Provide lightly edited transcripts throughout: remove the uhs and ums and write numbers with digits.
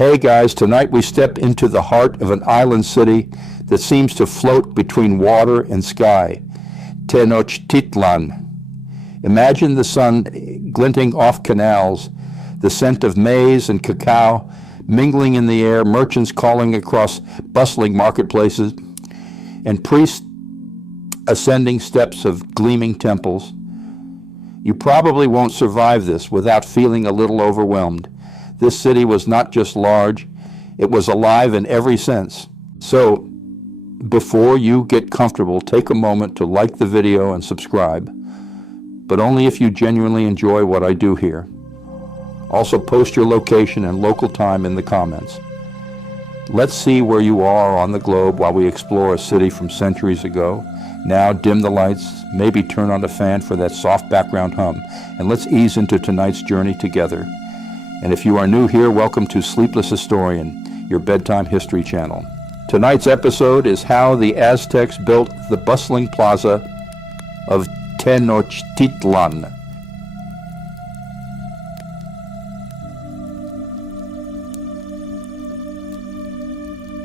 Hey guys, tonight we step into the heart of an island city that seems to float between water and sky, Tenochtitlan. Imagine the sun glinting off canals, the scent of maize and cacao mingling in the air, merchants calling across bustling marketplaces, and priests ascending steps of gleaming temples. You probably won't survive this without feeling a little overwhelmed. This city was not just large, it was alive in every sense. So, before you get comfortable, take a moment to like the video and subscribe, but only if you genuinely enjoy what I do here. Also, post your location and local time in the comments. Let's see where you are on the globe while we explore a city from centuries ago. Now, dim the lights, maybe turn on the fan for that soft background hum, and let's ease into tonight's journey together. And if you are new here, welcome to Sleepless Historian, your bedtime history channel. Tonight's episode is how the Aztecs built the bustling Plaza of Tenochtitlan.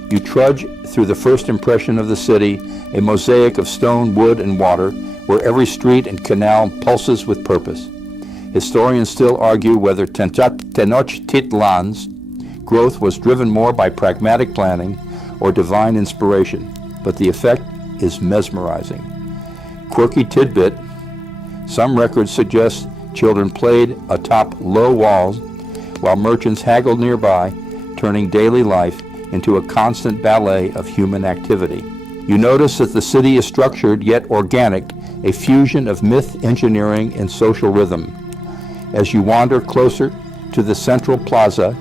You trudge through the first impression of the city, a mosaic of stone, wood, and water, where every street and canal pulses with purpose. Historians still argue whether Tenochtitlan's growth was driven more by pragmatic planning or divine inspiration, but the effect is mesmerizing. Quirky tidbit, some records suggest children played atop low walls while merchants haggled nearby, turning daily life into a constant ballet of human activity. You notice that the city is structured yet organic, a fusion of myth, engineering, and social rhythm. As you wander closer to the central plaza,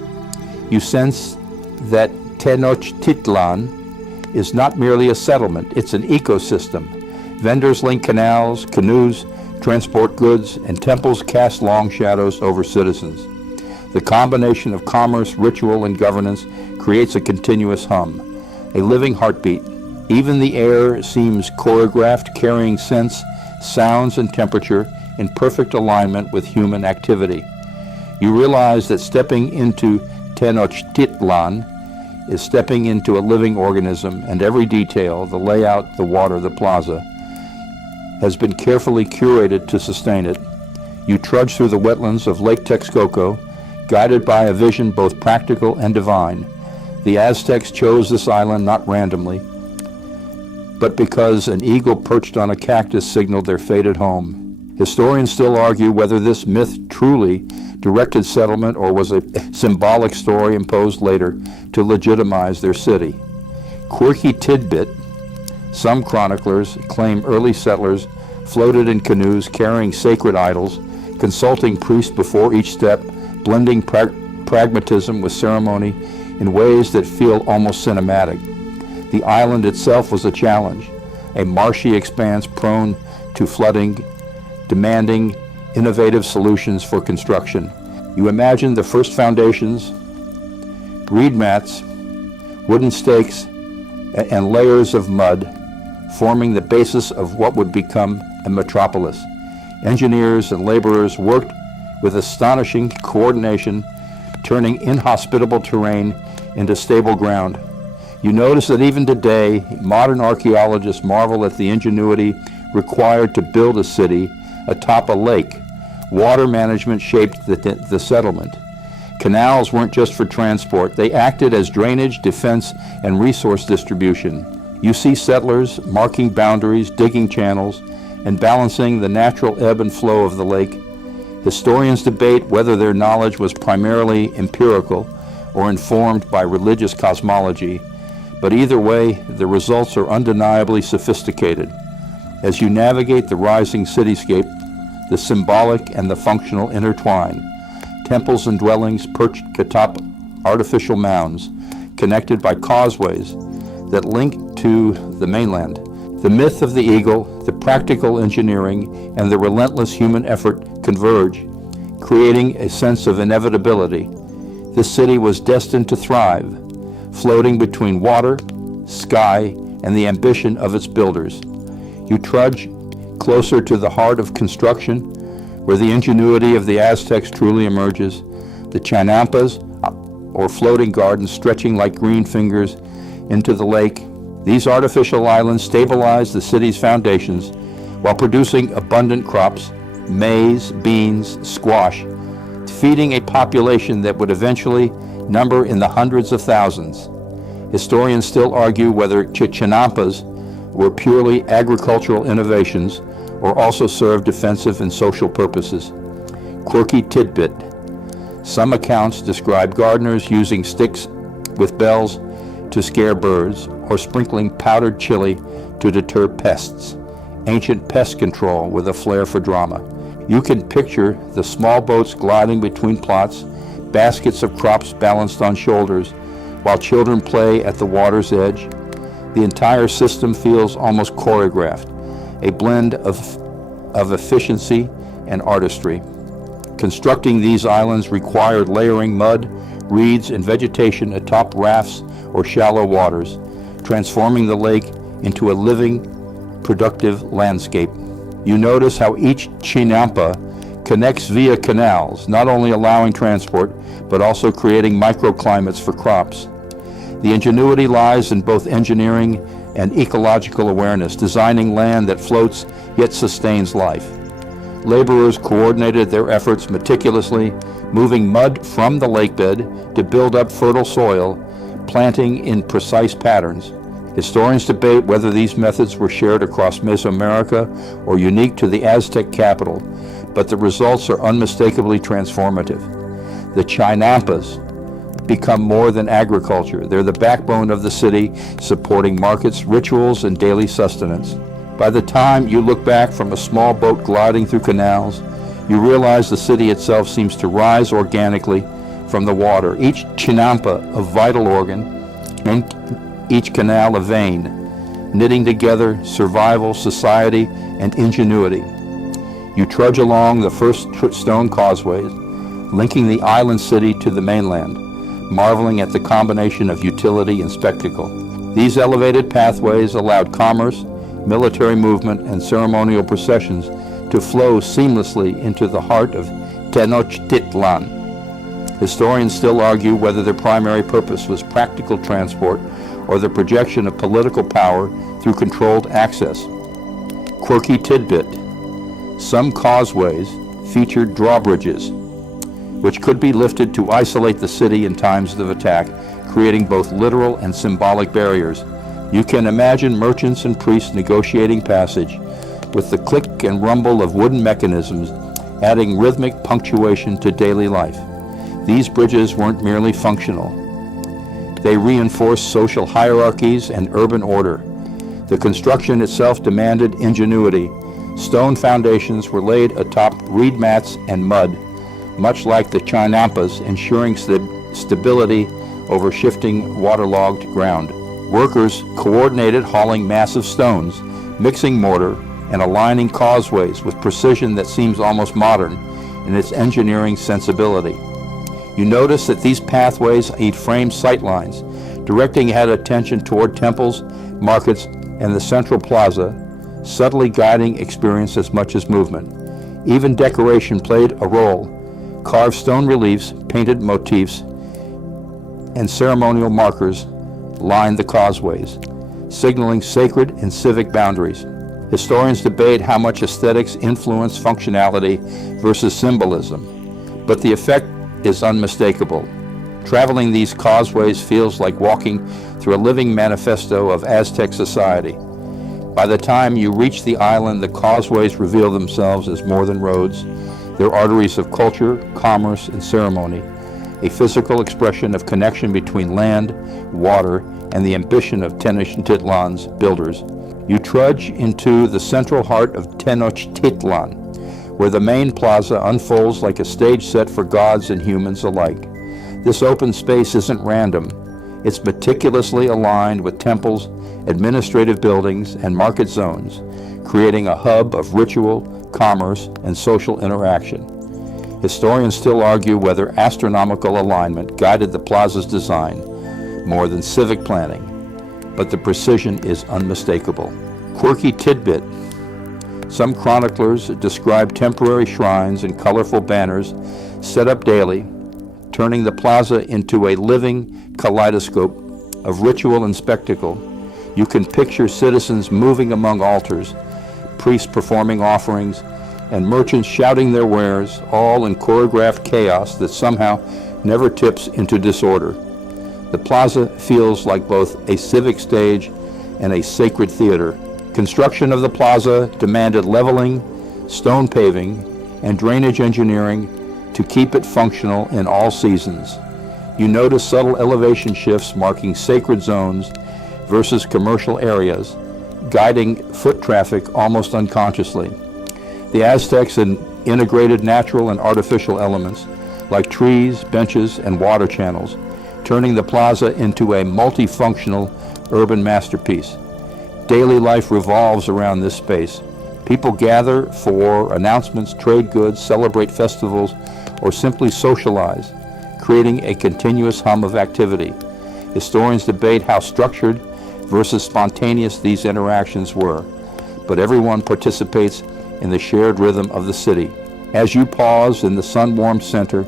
you sense that Tenochtitlan is not merely a settlement, it's an ecosystem. Vendors link canals, canoes, transport goods, and temples cast long shadows over citizens. The combination of commerce, ritual, and governance creates a continuous hum, a living heartbeat. Even the air seems choreographed, carrying scents, sounds, and temperature in perfect alignment with human activity. You realize that stepping into Tenochtitlan is stepping into a living organism, and every detail, the layout, the water, the plaza, has been carefully curated to sustain it. You trudge through the wetlands of Lake Texcoco, guided by a vision both practical and divine. The Aztecs chose this island not randomly, but because an eagle perched on a cactus signaled their fated home. Historians still argue whether this myth truly directed settlement or was a symbolic story imposed later to legitimize their city. Quirky tidbit, some chroniclers claim early settlers floated in canoes carrying sacred idols, consulting priests before each step, blending pragmatism with ceremony in ways that feel almost cinematic. The island itself was a challenge, a marshy expanse prone to flooding, demanding innovative solutions for construction. You imagine the first foundations, reed mats, wooden stakes, and layers of mud forming the basis of what would become a metropolis. Engineers and laborers worked with astonishing coordination, turning inhospitable terrain into stable ground. You notice that even today, modern archaeologists marvel at the ingenuity required to build a city atop a lake. Water management shaped the settlement. Canals weren't just for transport, they acted as drainage, defense, and resource distribution. You see settlers marking boundaries, digging channels, and balancing the natural ebb and flow of the lake. Historians debate whether their knowledge was primarily empirical or informed by religious cosmology, but either way, the results are undeniably sophisticated. As you navigate the rising cityscape, the symbolic and the functional intertwine. Temples and dwellings perched atop artificial mounds, connected by causeways that link to the mainland. The myth of the eagle, the practical engineering, and the relentless human effort converge, creating a sense of inevitability. This city was destined to thrive, floating between water, sky, and the ambition of its builders. You trudge closer to the heart of construction, where the ingenuity of the Aztecs truly emerges. The Chinampas, or floating gardens stretching like green fingers into the lake. These artificial islands stabilize the city's foundations while producing abundant crops, maize, beans, squash, feeding a population that would eventually number in the hundreds of thousands. Historians still argue whether chinampas were purely agricultural innovations or also served defensive and social purposes. Quirky tidbit. Some accounts describe gardeners using sticks with bells to scare birds or sprinkling powdered chili to deter pests. Ancient pest control with a flair for drama. You can picture the small boats gliding between plots, baskets of crops balanced on shoulders, while children play at the water's edge. The entire system feels almost choreographed, a blend of efficiency and artistry. Constructing these islands required layering mud, reeds, and vegetation atop rafts or shallow waters, transforming the lake into a living, productive landscape. You notice how each chinampa connects via canals, not only allowing transport, but also creating microclimates for crops. The ingenuity lies in both engineering and ecological awareness, designing land that floats yet sustains life. Laborers coordinated their efforts meticulously, moving mud from the lakebed to build up fertile soil, planting in precise patterns. Historians debate whether these methods were shared across Mesoamerica or unique to the Aztec capital, but the results are unmistakably transformative. The chinampas become more than agriculture. They're the backbone of the city, supporting markets, rituals, and daily sustenance. By the time you look back from a small boat gliding through canals, you realize the city itself seems to rise organically from the water, each chinampa a vital organ, and each canal a vein, knitting together survival, society, and ingenuity. You trudge along the first stone causeways, linking the island city to the mainland, marveling at the combination of utility and spectacle. These elevated pathways allowed commerce, military movement, and ceremonial processions to flow seamlessly into the heart of Tenochtitlan. Historians still argue whether their primary purpose was practical transport or the projection of political power through controlled access. Quirky tidbit. Some causeways featured drawbridges, which could be lifted to isolate the city in times of attack, creating both literal and symbolic barriers. You can imagine merchants and priests negotiating passage, with the click and rumble of wooden mechanisms adding rhythmic punctuation to daily life. These bridges weren't merely functional. They reinforced social hierarchies and urban order. The construction itself demanded ingenuity. Stone foundations were laid atop reed mats and mud, much like the chinampas, ensuring stability over shifting waterlogged ground. Workers coordinated hauling massive stones, mixing mortar, and aligning causeways with precision that seems almost modern in its engineering sensibility. You notice that these pathways each frame sightlines, directing ahead attention toward temples, markets, and the central plaza, subtly guiding experience as much as movement. Even decoration played a role. Carved stone reliefs, painted motifs, and ceremonial markers lined the causeways, signaling sacred and civic boundaries. Historians debate how much aesthetics influence functionality versus symbolism, but the effect is unmistakable. Traveling these causeways feels like walking through a living manifesto of Aztec society. By the time you reach the island, the causeways reveal themselves as more than roads. They're arteries of culture, commerce, and ceremony, a physical expression of connection between land, water, and the ambition of Tenochtitlan's builders. You trudge into the central heart of Tenochtitlan, where the main plaza unfolds like a stage set for gods and humans alike. This open space isn't random. It's meticulously aligned with temples, administrative buildings, and market zones, creating a hub of ritual, commerce, and social interaction. Historians still argue whether astronomical alignment guided the plaza's design more than civic planning, but the precision is unmistakable. Quirky tidbit. Some chroniclers describe temporary shrines and colorful banners set up daily turning the plaza into a living kaleidoscope of ritual and spectacle. You can picture citizens moving among altars, priests performing offerings, and merchants shouting their wares, all in choreographed chaos that somehow never tips into disorder. The plaza feels like both a civic stage and a sacred theater. Construction of the plaza demanded leveling, stone paving, and drainage engineering to keep it functional in all seasons. You notice subtle elevation shifts marking sacred zones versus commercial areas, guiding foot traffic almost unconsciously. The Aztecs had integrated natural and artificial elements like trees, benches, and water channels, turning the plaza into a multifunctional urban masterpiece. Daily life revolves around this space. People gather for announcements, trade goods, celebrate festivals, or simply socialize, creating a continuous hum of activity. Historians debate how structured versus spontaneous these interactions were, but everyone participates in the shared rhythm of the city. As you pause in the sun-warmed center,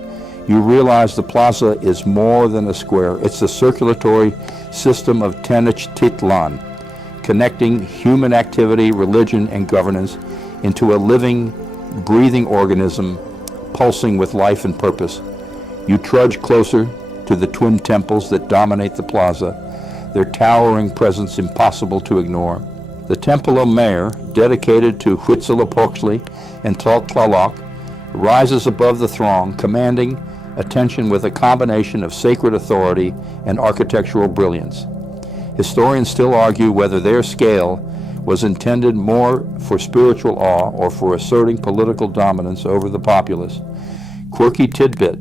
you realize the plaza is more than a square. It's the circulatory system of Tenochtitlán, connecting human activity, religion, and governance into a living, breathing organism pulsing with life and purpose. You trudge closer to the twin temples that dominate the plaza, their towering presence impossible to ignore. The Temple of Mayor, dedicated to Huitzilopochtli and Tlaloc, rises above the throng, commanding attention with a combination of sacred authority and architectural brilliance. Historians still argue whether their scale was intended more for spiritual awe or for asserting political dominance over the populace. Quirky tidbit: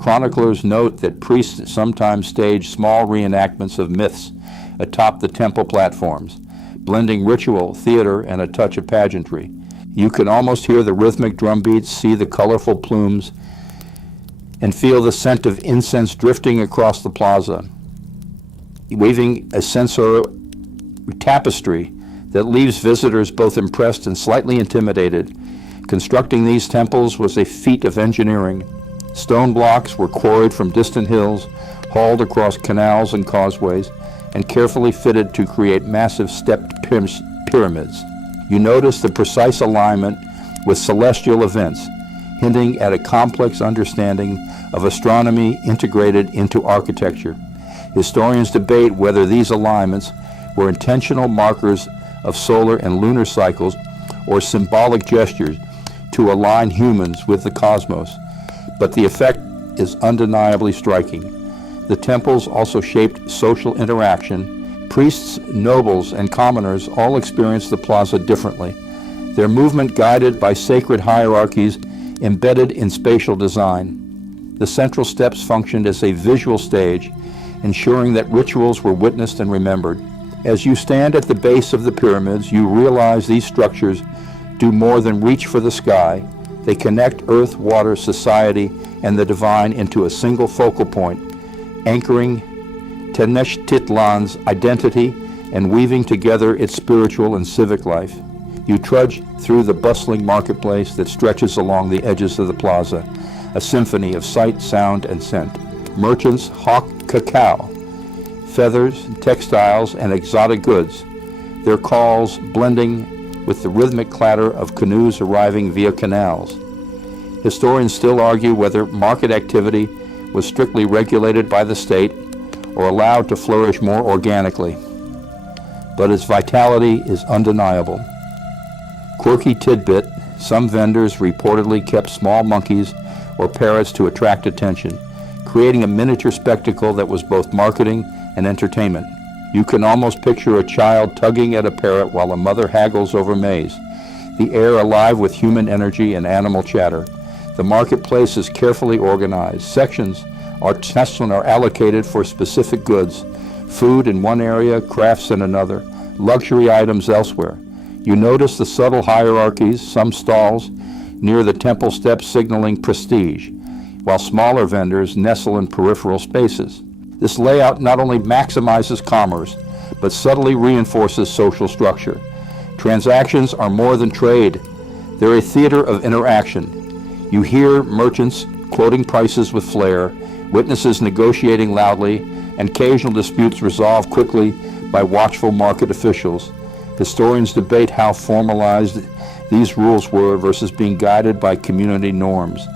chroniclers note that priests sometimes stage small reenactments of myths atop the temple platforms, blending ritual, theater, and a touch of pageantry. You can almost hear the rhythmic drum beats, see the colorful plumes, and feel the scent of incense drifting across the plaza, weaving a sensory tapestry that leaves visitors both impressed and slightly intimidated. Constructing these temples was a feat of engineering. Stone blocks were quarried from distant hills, hauled across canals and causeways, and carefully fitted to create massive stepped pyramids. You notice the precise alignment with celestial events, hinting at a complex understanding of astronomy integrated into architecture. Historians debate whether these alignments were intentional markers of solar and lunar cycles or symbolic gestures to align humans with the cosmos, but the effect is undeniably striking. The temples also shaped social interaction. Priests, nobles, and commoners all experienced the plaza differently, their movement guided by sacred hierarchies embedded in spatial design. The central steps functioned as a visual stage, ensuring that rituals were witnessed and remembered. As you stand at the base of the pyramids, you realize these structures do more than reach for the sky. They connect earth, water, society, and the divine into a single focal point, anchoring Tenochtitlán's identity and weaving together its spiritual and civic life. You trudge through the bustling marketplace that stretches along the edges of the plaza, a symphony of sight, sound, and scent. Merchants hawk cacao, feathers, textiles, and exotic goods, their calls blending with the rhythmic clatter of canoes arriving via canals. Historians still argue whether market activity was strictly regulated by the state or allowed to flourish more organically, but its vitality is undeniable. Quirky tidbit: some vendors reportedly kept small monkeys or parrots to attract attention, creating a miniature spectacle that was both marketing and entertainment. You can almost picture a child tugging at a parrot while a mother haggles over maize, the air alive with human energy and animal chatter. The marketplace is carefully organized. Sections are allocated for specific goods, food in one area, crafts in another, luxury items elsewhere. You notice the subtle hierarchies, some stalls near the temple steps signaling prestige, while smaller vendors nestle in peripheral spaces. This layout not only maximizes commerce, but subtly reinforces social structure. Transactions are more than trade. They're a theater of interaction. You hear merchants quoting prices with flair, witnesses negotiating loudly, and occasional disputes resolved quickly by watchful market officials. Historians debate how formalized these rules were versus being guided by community norms,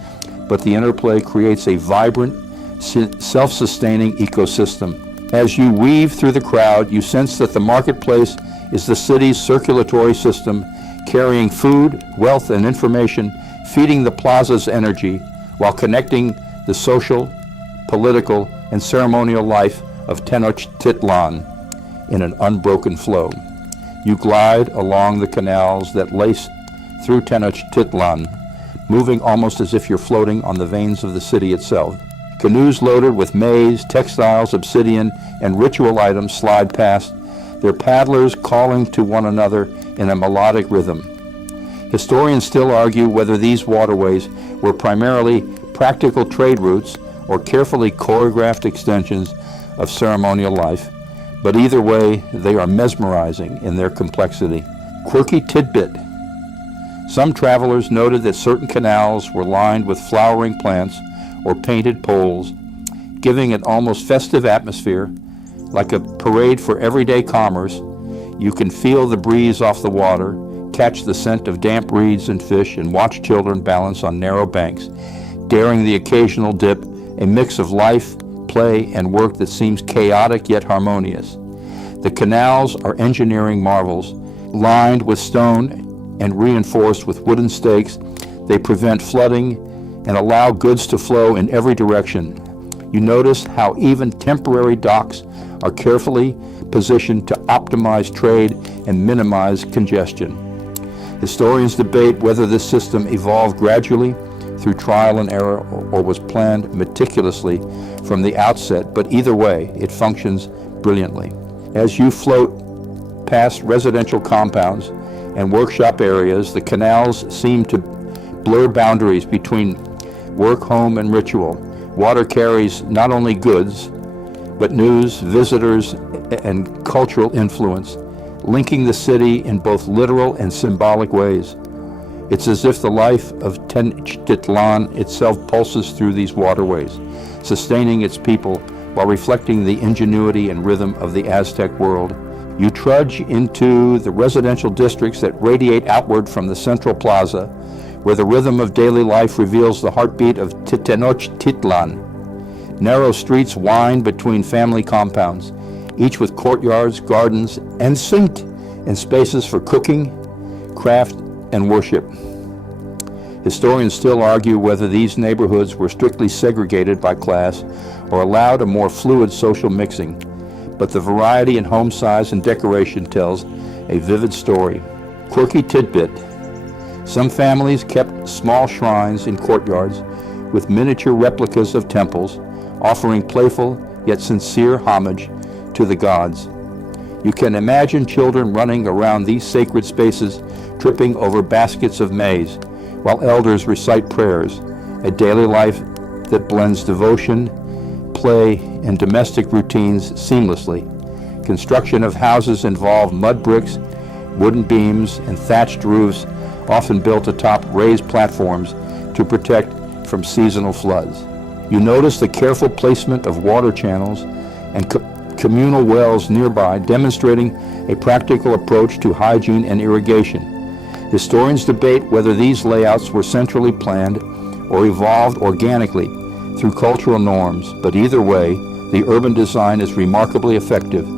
but the interplay creates a vibrant, self-sustaining ecosystem. As you weave through the crowd, you sense that the marketplace is the city's circulatory system, carrying food, wealth, and information, feeding the plaza's energy, while connecting the social, political, and ceremonial life of Tenochtitlan in an unbroken flow. You glide along the canals that lace through Tenochtitlan, moving almost as if you're floating on the veins of the city itself. Canoes loaded with maize, textiles, obsidian, and ritual items slide past, their paddlers calling to one another in a melodic rhythm. Historians still argue whether these waterways were primarily practical trade routes or carefully choreographed extensions of ceremonial life, but either way, they are mesmerizing in their complexity. Quirky tidbit. Some travelers noted that certain canals were lined with flowering plants or painted poles, giving an almost festive atmosphere, like a parade for everyday commerce. You can feel the breeze off the water, catch the scent of damp reeds and fish, and watch children balance on narrow banks, daring the occasional dip, a mix of life, play, and work that seems chaotic yet harmonious. The canals are engineering marvels. Lined with stone and reinforced with wooden stakes, they prevent flooding and allow goods to flow in every direction. You notice how even temporary docks are carefully positioned to optimize trade and minimize congestion. Historians debate whether this system evolved gradually through trial and error or was planned meticulously from the outset, but either way, it functions brilliantly. As you float past residential compounds and workshop areas, the canals seem to blur boundaries between work, home, and ritual. Water carries not only goods, but news, visitors, and cultural influence, linking the city in both literal and symbolic ways. It's as if the life of Tenochtitlan itself pulses through these waterways, sustaining its people while reflecting the ingenuity and rhythm of the Aztec world. You trudge into the residential districts that radiate outward from the central plaza, where the rhythm of daily life reveals the heartbeat of Tenochtitlan. Narrow streets wind between family compounds, each with courtyards, gardens, and sink, and spaces for cooking, craft, and worship. Historians still argue whether these neighborhoods were strictly segregated by class or allowed a more fluid social mixing, but the variety in home size and decoration tells a vivid story. Quirky tidbit. Some families kept small shrines in courtyards with miniature replicas of temples, offering playful yet sincere homage to the gods. You can imagine children running around these sacred spaces, tripping over baskets of maize, while elders recite prayers, a daily life that blends devotion, play, and domestic routines seamlessly. Construction of houses involved mud bricks, wooden beams, and thatched roofs, often built atop raised platforms to protect from seasonal floods. You notice the careful placement of water channels and communal wells nearby, demonstrating a practical approach to hygiene and irrigation. Historians debate whether these layouts were centrally planned or evolved organically through cultural norms, but either way, the urban design is remarkably effective.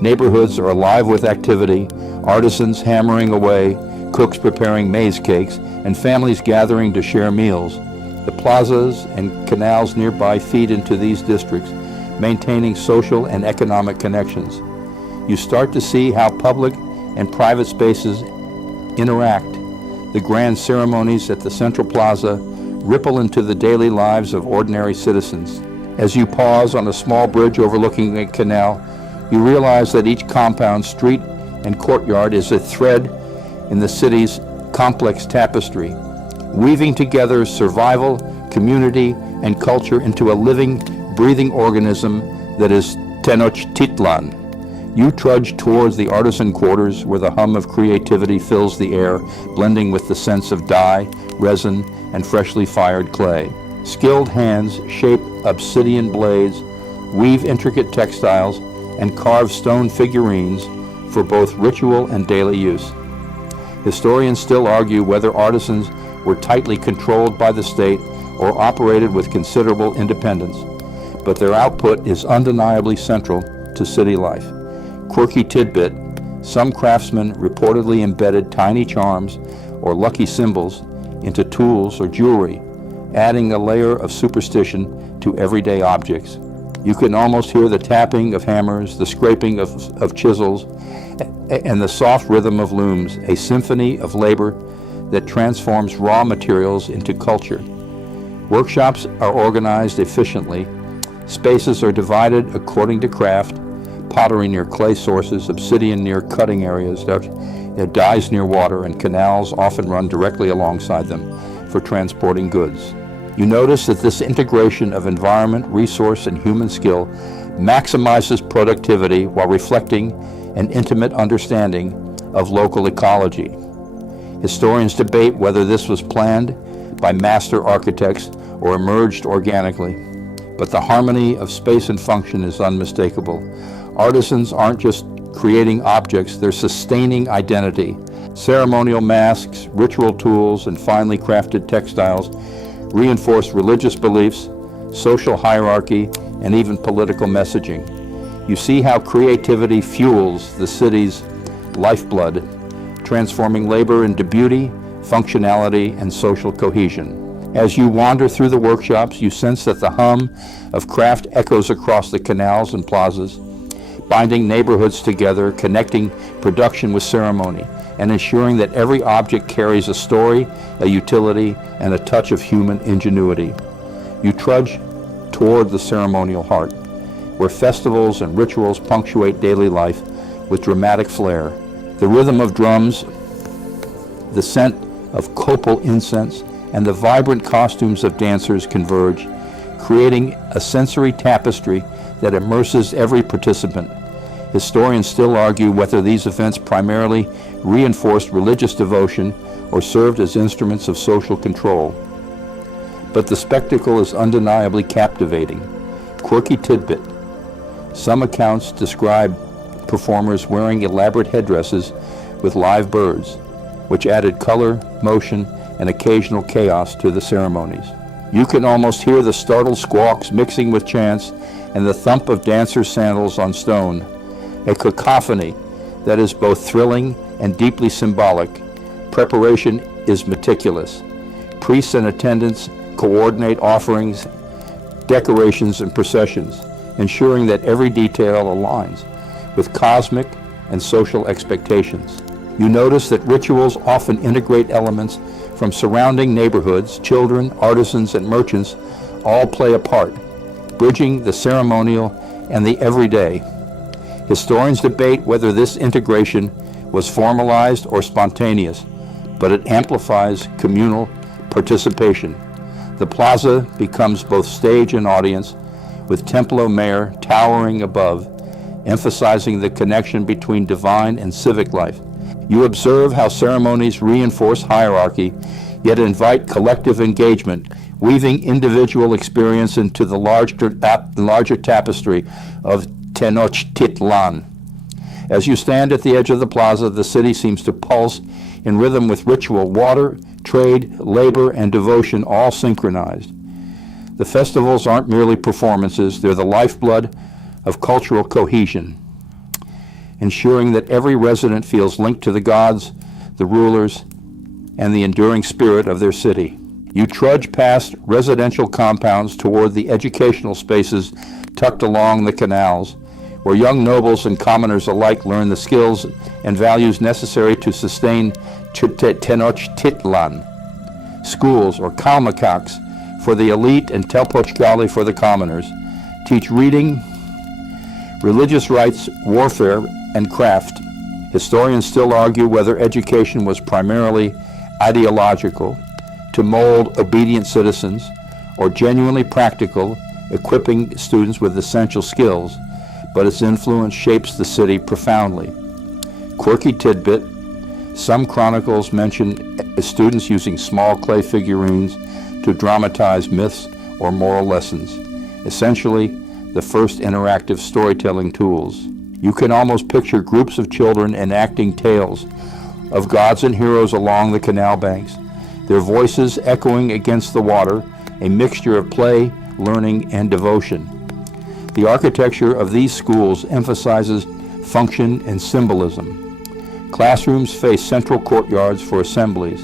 Neighborhoods are alive with activity, artisans hammering away, cooks preparing maize cakes, and families gathering to share meals. The plazas and canals nearby feed into these districts, maintaining social and economic connections. You start to see how public and private spaces interact. The grand ceremonies at the central plaza ripple into the daily lives of ordinary citizens. As you pause on a small bridge overlooking a canal, you realize that each compound, street, and courtyard is a thread in the city's complex tapestry, weaving together survival, community, and culture into a living, breathing organism that is Tenochtitlan. You trudge towards the artisan quarters where the hum of creativity fills the air, blending with the sense of dye, resin, and freshly fired clay. Skilled hands shape obsidian blades, weave intricate textiles, and carve stone figurines for both ritual and daily use. Historians still argue whether artisans were tightly controlled by the state or operated with considerable independence, but their output is undeniably central to city life. Quirky tidbit: some craftsmen reportedly embedded tiny charms or lucky symbols into tools or jewelry, adding a layer of superstition to everyday objects. You can almost hear the tapping of hammers, the scraping of chisels, and the soft rhythm of looms, a symphony of labor that transforms raw materials into culture. Workshops are organized efficiently. Spaces are divided according to craft: pottery near clay sources, obsidian near cutting areas, dyes near water, and canals often run directly alongside them for transporting goods. You notice that this integration of environment, resource, and human skill maximizes productivity while reflecting an intimate understanding of local ecology. Historians debate whether this was planned by master architects or emerged organically, but the harmony of space and function is unmistakable. Artisans aren't just creating objects, they're sustaining identity. Ceremonial masks, ritual tools, and finely crafted textiles reinforce religious beliefs, social hierarchy, and even political messaging. You see how creativity fuels the city's lifeblood, transforming labor into beauty, functionality, and social cohesion. As you wander through the workshops, you sense that the hum of craft echoes across the canals and plazas, binding neighborhoods together, connecting production with ceremony, and ensuring that every object carries a story, a utility, and a touch of human ingenuity. You trudge toward the ceremonial heart, where festivals and rituals punctuate daily life with dramatic flair. The rhythm of drums, the scent of copal incense, and the vibrant costumes of dancers converge, creating a sensory tapestry that immerses every participant. Historians still argue whether these events primarily reinforced religious devotion or served as instruments of social control. But the spectacle is undeniably captivating. Quirky tidbit: some accounts describe performers wearing elaborate headdresses with live birds, which added color, motion, and occasional chaos to the ceremonies. You can almost hear the startled squawks mixing with chants and the thump of dancers' sandals on stone, a cacophony that is both thrilling and deeply symbolic. Preparation is meticulous. Priests and attendants coordinate offerings, decorations, and processions, ensuring that every detail aligns with cosmic and social expectations. You notice that rituals often integrate elements from surrounding neighborhoods. Children, artisans, and merchants all play a part, bridging the ceremonial and the everyday. Historians debate whether this integration was formalized or spontaneous, but it amplifies communal participation. The plaza becomes both stage and audience, with Templo Mayor towering above, emphasizing the connection between divine and civic life. You observe how ceremonies reinforce hierarchy, yet invite collective engagement, weaving individual experience into the larger tapestry of Tenochtitlán. As you stand at the edge of the plaza, the city seems to pulse in rhythm with ritual: water, trade, labor, and devotion all synchronized. The festivals aren't merely performances, they're the lifeblood of cultural cohesion, ensuring that every resident feels linked to the gods, the rulers, and the enduring spirit of their city. You trudge past residential compounds toward the educational spaces tucked along the canals, where young nobles and commoners alike learn the skills and values necessary to sustain Tenochtitlan. Schools, or kalmakaks, for the elite and telpochgali for the commoners, teach reading, religious rites, warfare, and craft. Historians still argue whether education was primarily ideological, to mold obedient citizens, or genuinely practical, equipping students with essential skills, but its influence shapes the city profoundly. Quirky tidbit: some chronicles mention students using small clay figurines to dramatize myths or moral lessons, essentially the first interactive storytelling tools. You can almost picture groups of children enacting tales of gods and heroes along the canal banks, their voices echoing against the water, a mixture of play, learning, and devotion. The architecture of these schools emphasizes function and symbolism. Classrooms face central courtyards for assemblies,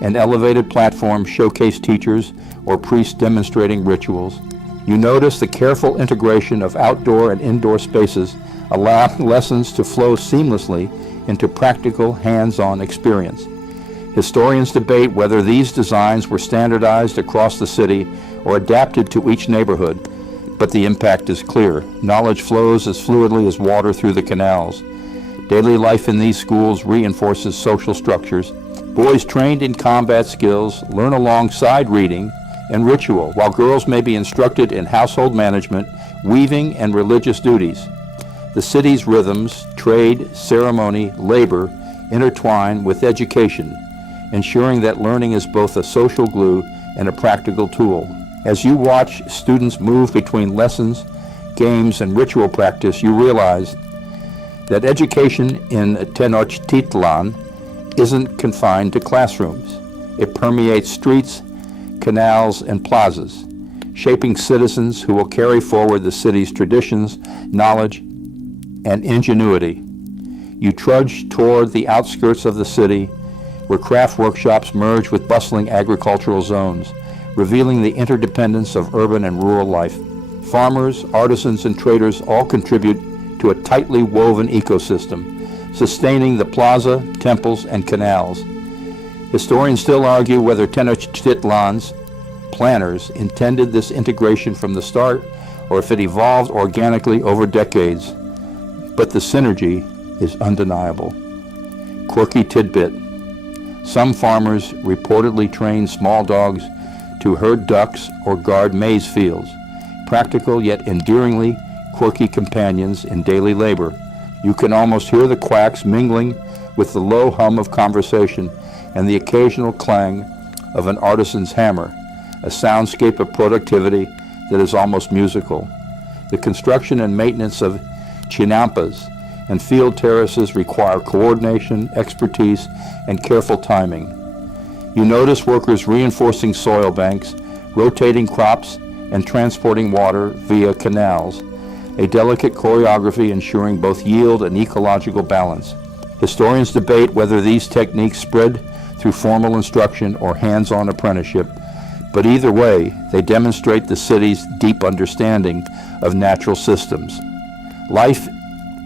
and elevated platforms showcase teachers or priests demonstrating rituals. You notice the careful integration of outdoor and indoor spaces, allowing lessons to flow seamlessly into practical, hands-on experience. Historians debate whether these designs were standardized across the city or adapted to each neighborhood, but the impact is clear. Knowledge flows as fluidly as water through the canals. Daily life in these schools reinforces social structures. Boys trained in combat skills learn alongside reading and ritual, while girls may be instructed in household management, weaving, and religious duties. The city's rhythms, trade, ceremony, labor intertwine with education, ensuring that learning is both a social glue and a practical tool. As you watch students move between lessons, games, and ritual practice, you realize that education in Tenochtitlan isn't confined to classrooms. It permeates streets, canals, and plazas, shaping citizens who will carry forward the city's traditions, knowledge, and ingenuity. You trudge toward the outskirts of the city, where craft workshops merge with bustling agricultural zones, revealing the interdependence of urban and rural life. Farmers, artisans, and traders all contribute to a tightly woven ecosystem, sustaining the plaza, temples, and canals. Historians still argue whether Tenochtitlan's planners intended this integration from the start, or if it evolved organically over decades. But the synergy is undeniable. Quirky tidbit: some farmers reportedly train small dogs to herd ducks or guard maize fields, practical yet endearingly quirky companions in daily labor. You can almost hear the quacks mingling with the low hum of conversation and the occasional clang of an artisan's hammer, a soundscape of productivity that is almost musical. The construction and maintenance of chinampas and field terraces require coordination, expertise, and careful timing. You notice workers reinforcing soil banks, rotating crops, and transporting water via canals, a delicate choreography ensuring both yield and ecological balance. Historians debate whether these techniques spread through formal instruction or hands-on apprenticeship, but either way, they demonstrate the city's deep understanding of natural systems. Life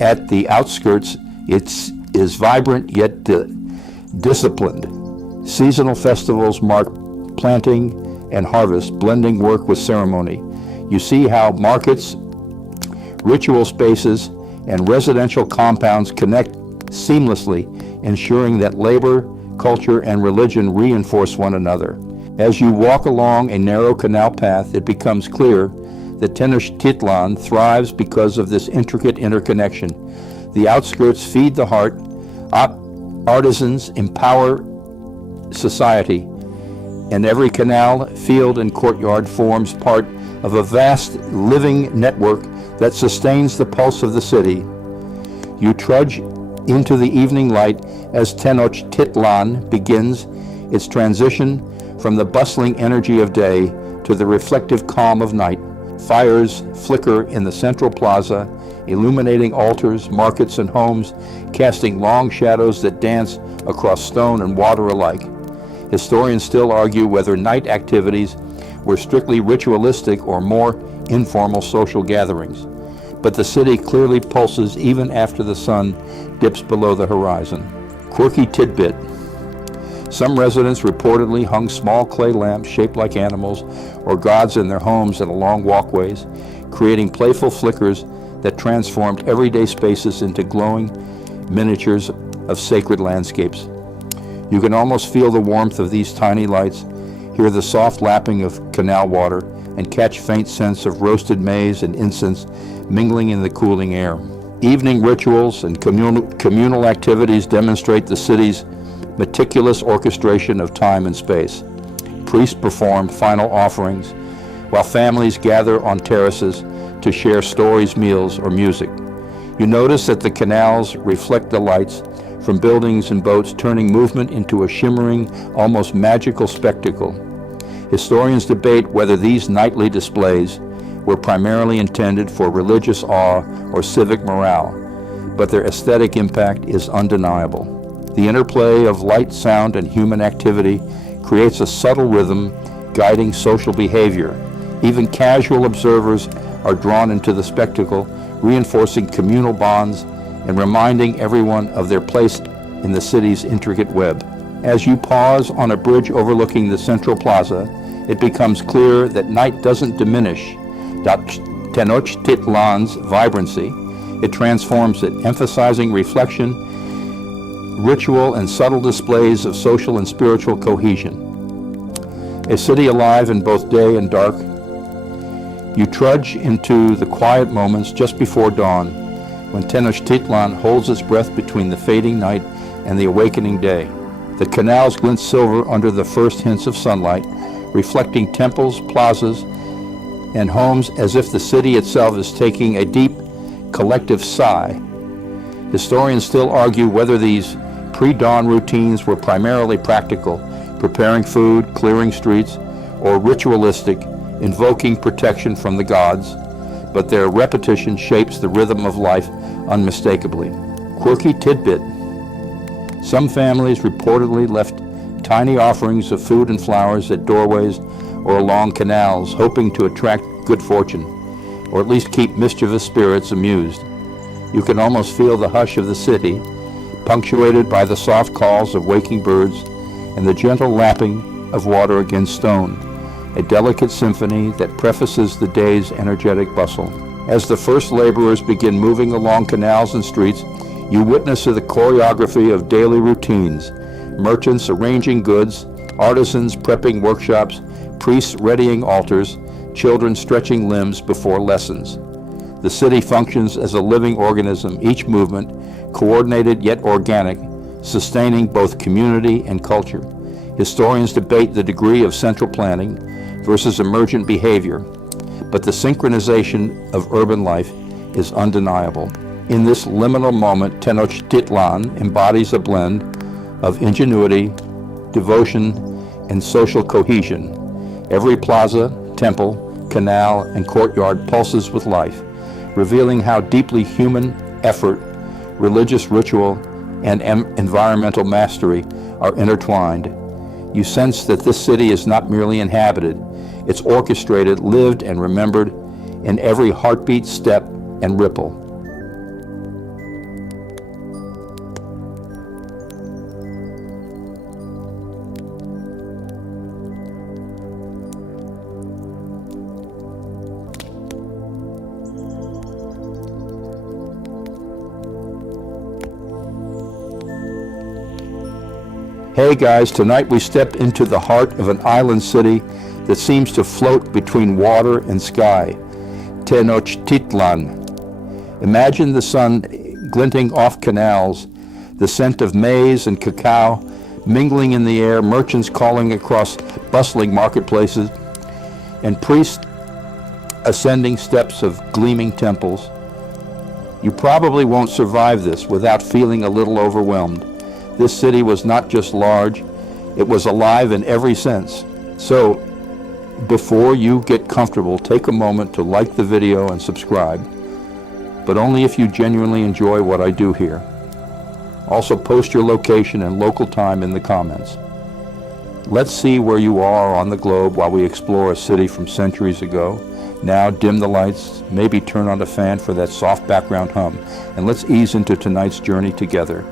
at the outskirts is vibrant yet disciplined. Seasonal festivals mark planting and harvest, blending work with ceremony. You see how markets, ritual spaces, and residential compounds connect seamlessly, ensuring that labor, culture, and religion reinforce one another. As you walk along a narrow canal path, it becomes clear that Tenochtitlan thrives because of this intricate interconnection. The outskirts feed the heart, artisans empower society, and every canal, field, and courtyard forms part of a vast living network that sustains the pulse of the city. You trudge into the evening light as Tenochtitlan begins its transition from the bustling energy of day to the reflective calm of night. Fires flicker in the central plaza, illuminating altars, markets, and homes, casting long shadows that dance across stone and water alike. Historians still argue whether night activities were strictly ritualistic or more informal social gatherings. But the city clearly pulses even after the sun dips below the horizon. Quirky tidbit: some residents reportedly hung small clay lamps shaped like animals or gods in their homes and along walkways, creating playful flickers that transformed everyday spaces into glowing miniatures of sacred landscapes. You can almost feel the warmth of these tiny lights, hear the soft lapping of canal water, and catch faint scents of roasted maize and incense mingling in the cooling air. Evening rituals and communal activities demonstrate the city's meticulous orchestration of time and space. priests perform final offerings, while families gather on terraces to share stories, meals, or music. You notice that the canals reflect the lights from buildings and boats, turning movement into a shimmering, almost magical spectacle. Historians debate whether these nightly displays were primarily intended for religious awe or civic morale, but their aesthetic impact is undeniable. The interplay of light, sound, and human activity creates a subtle rhythm guiding social behavior. Even casual observers are drawn into the spectacle, reinforcing communal bonds and reminding everyone of their place in the city's intricate web. As you pause on a bridge overlooking the central plaza, it becomes clear that night doesn't diminish Tenochtitlán's vibrancy. It transforms it, emphasizing reflection, ritual, and subtle displays of social and spiritual cohesion. A city alive in both day and dark. You trudge into the quiet moments just before dawn, when Tenochtitlán holds its breath between the fading night and the awakening day. The canals glint silver under the first hints of sunlight, reflecting temples, plazas, and homes as if the city itself is taking a deep, collective sigh. Historians still argue whether these pre-dawn routines were primarily practical, preparing food, clearing streets, or ritualistic, invoking protection from the gods, but their repetition shapes the rhythm of life unmistakably. Quirky tidbit: some families reportedly left tiny offerings of food and flowers at doorways or along canals, hoping to attract good fortune, or at least keep mischievous spirits amused. You can almost feel the hush of the city, punctuated by the soft calls of waking birds and the gentle lapping of water against stone, a delicate symphony that prefaces the day's energetic bustle. As the first laborers begin moving along canals and streets, you witness the choreography of daily routines: merchants arranging goods, artisans prepping workshops, priests readying altars, children stretching limbs before lessons. The city functions as a living organism, each movement coordinated yet organic, sustaining both community and culture. Historians debate the degree of central planning versus emergent behavior, but the synchronization of urban life is undeniable. In this liminal moment, Tenochtitlán embodies a blend of ingenuity, devotion, and social cohesion. Every plaza, temple, canal, and courtyard pulses with life, revealing how deeply human effort, religious ritual, and environmental mastery are intertwined. You sense that this city is not merely inhabited, it's orchestrated, lived, and remembered in every heartbeat, step, and ripple. Hey guys, tonight we step into the heart of an island city that seems to float between water and sky, Tenochtitlán. Imagine the sun glinting off canals, the scent of maize and cacao mingling in the air, merchants calling across bustling marketplaces, and priests ascending steps of gleaming temples. You probably won't survive this without feeling a little overwhelmed. This city was not just large, it was alive in every sense. So, before you get comfortable, take a moment to like the video and subscribe, but only if you genuinely enjoy what I do here. Also, post your location and local time in the comments. Let's see where you are on the globe while we explore a city from centuries ago. Now, dim the lights, maybe turn on a fan for that soft background hum, and let's ease into tonight's journey together.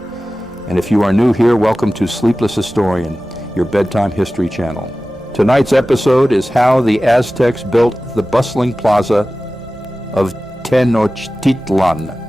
And if you are new here, welcome to Sleepless Historian, your bedtime history channel. Tonight's episode is how the Aztecs built the bustling Plaza of Tenochtitlán.